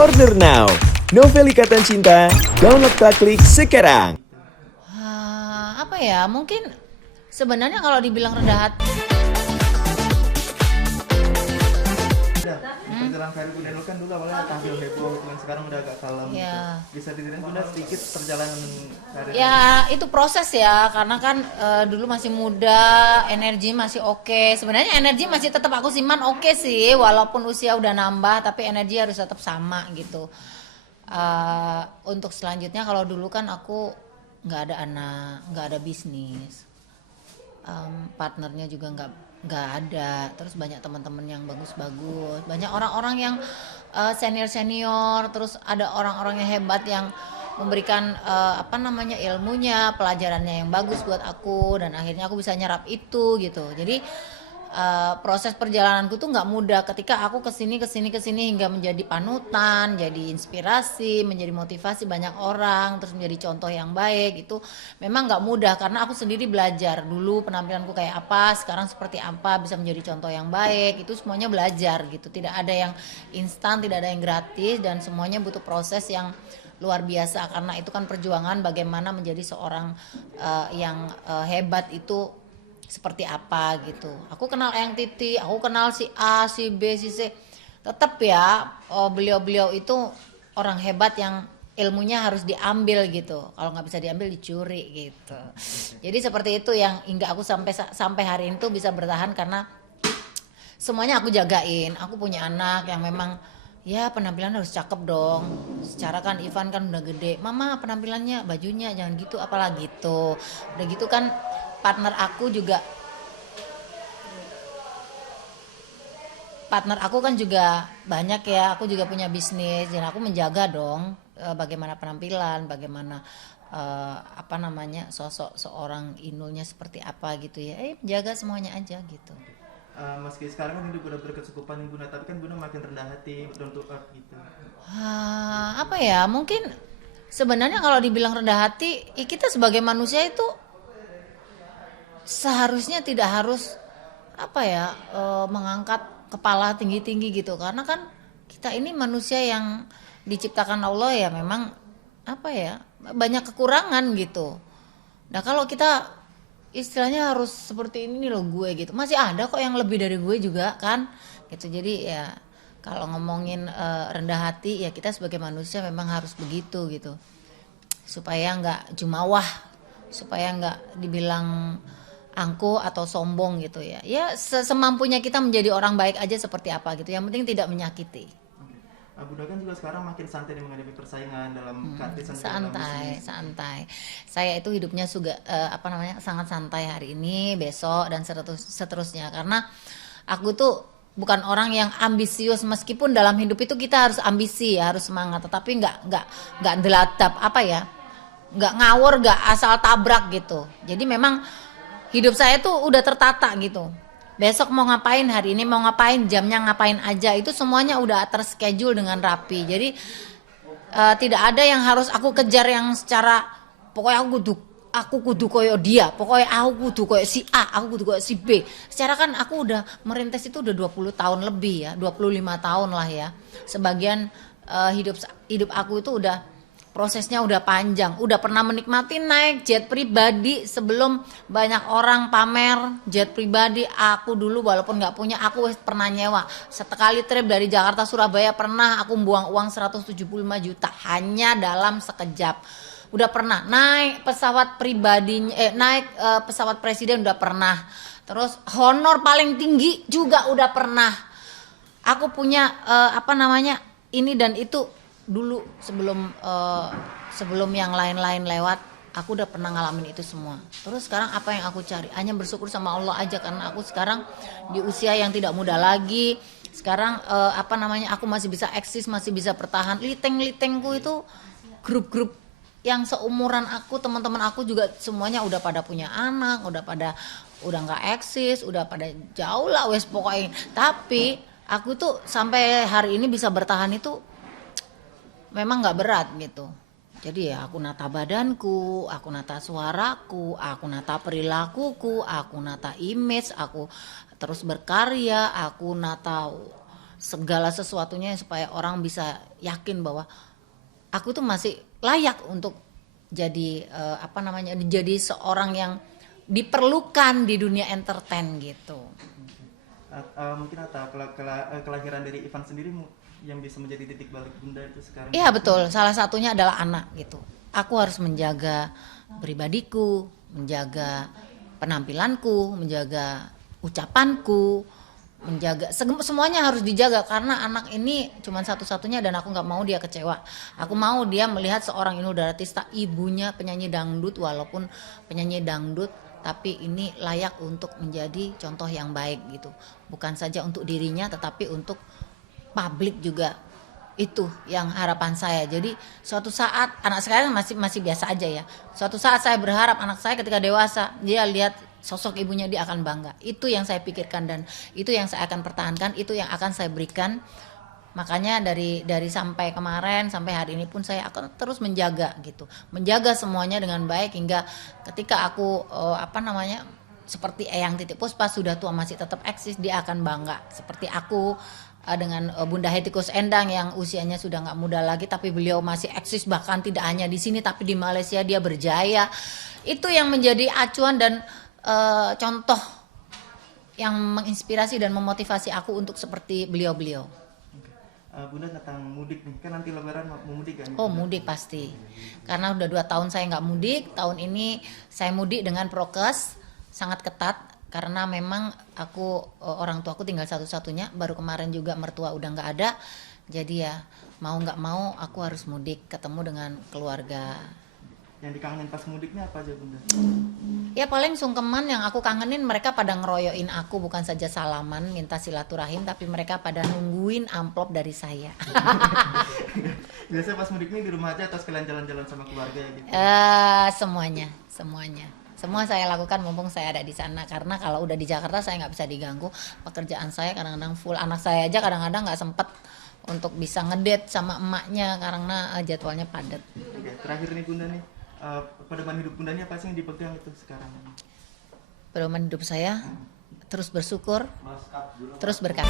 Order now. Novel Ikatan Cinta, download klik sekarang. Apa ya? Mungkin sebenarnya kalau dibilang rendah hati. Perjalanan karir Bunda Nurul kan dulu awalnya tampil heboh, dan sekarang udah agak kalem. Ya. Gitu. Bisa diceritain Bunda sedikit perjalanan karir? Ya itu proses ya, karena kan dulu masih muda, energi masih oke. Sebenarnya energi masih tetap aku simpan oke sih, walaupun usia udah nambah, tapi energi harus tetap sama gitu. Untuk selanjutnya kalau dulu kan aku nggak ada anak, nggak ada bisnis, partnernya juga nggak ada, terus banyak teman-teman yang bagus-bagus, banyak orang-orang yang senior-senior, terus ada orang-orang yang hebat yang memberikan ilmunya, pelajarannya yang bagus buat aku, dan akhirnya aku bisa nyerap itu gitu. Jadi proses perjalananku tuh nggak mudah ketika aku kesini hingga menjadi panutan, jadi inspirasi, menjadi motivasi banyak orang, terus menjadi contoh yang baik. Itu memang nggak mudah karena aku sendiri belajar dulu penampilanku kayak apa, sekarang seperti apa, bisa menjadi contoh yang baik. Itu semuanya belajar gitu, tidak ada yang instan, tidak ada yang gratis, dan semuanya butuh proses yang luar biasa, karena itu kan perjuangan bagaimana menjadi seorang yang hebat itu seperti apa gitu. Aku kenal Eyang Titi, aku kenal si A, si B, si C. Tetap ya, beliau-beliau itu orang hebat yang ilmunya harus diambil gitu. Kalau nggak bisa diambil dicuri gitu. Jadi seperti itu yang hingga aku sampai hari ini tuh bisa bertahan, karena semuanya aku jagain. Aku punya anak yang memang ya penampilan harus cakep dong. Secara kan Ivan kan udah gede, mama penampilannya, bajunya jangan gitu, apalah gitu. Udah gitu kan partner aku kan juga banyak ya, aku juga punya bisnis, dan aku menjaga dong bagaimana penampilan, bagaimana sosok seorang Inulnya seperti apa gitu ya, jaga semuanya aja gitu. Meski sekarang kan hidup udah berkecukupan Bunda, tapi kan Bunda makin rendah hati untuk gitu. Apa ya, mungkin sebenarnya kalau dibilang rendah hati, kita sebagai manusia itu seharusnya tidak harus mengangkat kepala tinggi-tinggi gitu, karena kan kita ini manusia yang diciptakan Allah ya, memang banyak kekurangan gitu. Nah kalau kita istilahnya harus seperti ini loh gue gitu, masih ada kok yang lebih dari gue juga kan gitu. Jadi ya kalau ngomongin rendah hati ya, kita sebagai manusia memang harus begitu gitu, supaya nggak jumawah, supaya nggak dibilang angkuh atau sombong gitu ya. Ya semampunya kita menjadi orang baik aja seperti apa gitu. Yang penting tidak menyakiti. Bunda kan juga sekarang makin santai menghadapi persaingan dalam santai. Saya itu hidupnya juga sangat santai hari ini, besok, dan seterusnya. Karena aku tuh bukan orang yang ambisius, meskipun dalam hidup itu kita harus ambisi ya, harus semangat, tetapi nggak delatap nggak ngawur, nggak asal tabrak gitu. Jadi memang hidup saya tuh udah tertata gitu. Besok mau ngapain, hari ini mau ngapain, jamnya ngapain aja, itu semuanya udah terschedule dengan rapi. Jadi tidak ada yang harus aku kejar yang secara pokoknya aku kudu koyo dia, pokoknya aku kudu koyo si A, aku kudu koyo si B. Secara kan aku udah merintis itu udah 20 tahun lebih ya, 25 tahun lah ya. Sebagian hidup aku itu udah prosesnya udah panjang, udah pernah menikmati naik jet pribadi sebelum banyak orang pamer jet pribadi. Aku dulu walaupun nggak punya, aku pernah nyewa sekali trip dari Jakarta Surabaya, pernah aku buang uang 175 juta hanya dalam sekejap. Udah pernah naik pesawat pribadi, pesawat presiden udah pernah. Terus honor paling tinggi juga udah pernah. Aku punya ini dan itu dulu sebelum yang lain-lain lewat, aku udah pernah ngalamin itu semua. Terus sekarang apa yang aku cari? Hanya bersyukur sama Allah aja, karena aku sekarang di usia yang tidak muda lagi. Sekarang aku masih bisa eksis, masih bisa bertahan. Liteng-litengku itu grup-grup yang seumuran aku, teman-teman aku juga semuanya udah pada punya anak, udah nggak eksis, udah pada jauh lah wes pokoknya. Tapi aku tuh sampai hari ini bisa bertahan itu memang nggak berat gitu. Jadi ya aku nata badanku, aku nata suaraku, aku nata perilakuku, aku nata image, aku terus berkarya, aku nata segala sesuatunya supaya orang bisa yakin bahwa aku tuh masih layak untuk jadi jadi seorang yang diperlukan di dunia entertain gitu. Mungkin Atta, kelahiran dari Ivan sendiri yang bisa menjadi titik balik Bunda itu sekarang. Iya betul, salah satunya adalah anak gitu. Aku harus menjaga pribadiku, menjaga penampilanku, menjaga ucapanku, menjaga semuanya harus dijaga karena anak ini cuma satu-satunya dan aku nggak mau dia kecewa. Aku mau dia melihat seorang Inul Daratista, ibunya penyanyi dangdut, walaupun penyanyi dangdut tapi ini layak untuk menjadi contoh yang baik gitu. Bukan saja untuk dirinya tetapi untuk publik juga. Itu yang harapan saya. Jadi suatu saat anak sekarang masih biasa aja ya. Suatu saat saya berharap anak saya ketika dewasa dia lihat sosok ibunya dia akan bangga. Itu yang saya pikirkan dan itu yang saya akan pertahankan, itu yang akan saya berikan. Makanya dari sampai kemarin sampai hari ini pun saya akan terus menjaga gitu. Menjaga semuanya dengan baik hingga ketika aku seperti Eyang Titik Puspa sudah tua masih tetap eksis, dia akan bangga. Seperti aku dengan Bunda Hetty Koes Endang yang usianya sudah nggak muda lagi tapi beliau masih eksis, bahkan tidak hanya di sini tapi di Malaysia dia berjaya. Itu yang menjadi acuan dan contoh yang menginspirasi dan memotivasi aku untuk seperti beliau-beliau. Bunda tentang mudik nih, kan nanti Lebaran mau mudik kan? Oh mudik pasti, karena udah 2 tahun saya nggak mudik. Tahun ini saya mudik dengan prokes sangat ketat karena memang aku orang tua aku tinggal satu-satunya, baru kemarin juga mertua udah nggak ada, jadi ya mau nggak mau aku harus mudik ketemu dengan keluarga. Yang dikangenin pas mudiknya apa aja Bunda? Ya paling sungkeman yang aku kangenin, mereka pada ngeroyoin aku, bukan saja salaman minta silaturahim tapi mereka pada nungguin amplop dari saya. Biasanya pas mudik ini di rumah aja atau sekalian jalan-jalan sama keluarga gitu? Semuanya. Semua saya lakukan mumpung saya ada di sana, karena kalau udah di Jakarta saya nggak bisa diganggu. Pekerjaan saya kadang-kadang full, anak saya aja kadang-kadang nggak sempet untuk bisa ngedate sama emaknya karena jadwalnya padat. Oke, terakhir nih Bunda nih, pedoman hidup Bunda ini apa sih yang dipegang itu sekarang? Pedoman hidup saya terus bersyukur, terus berkah.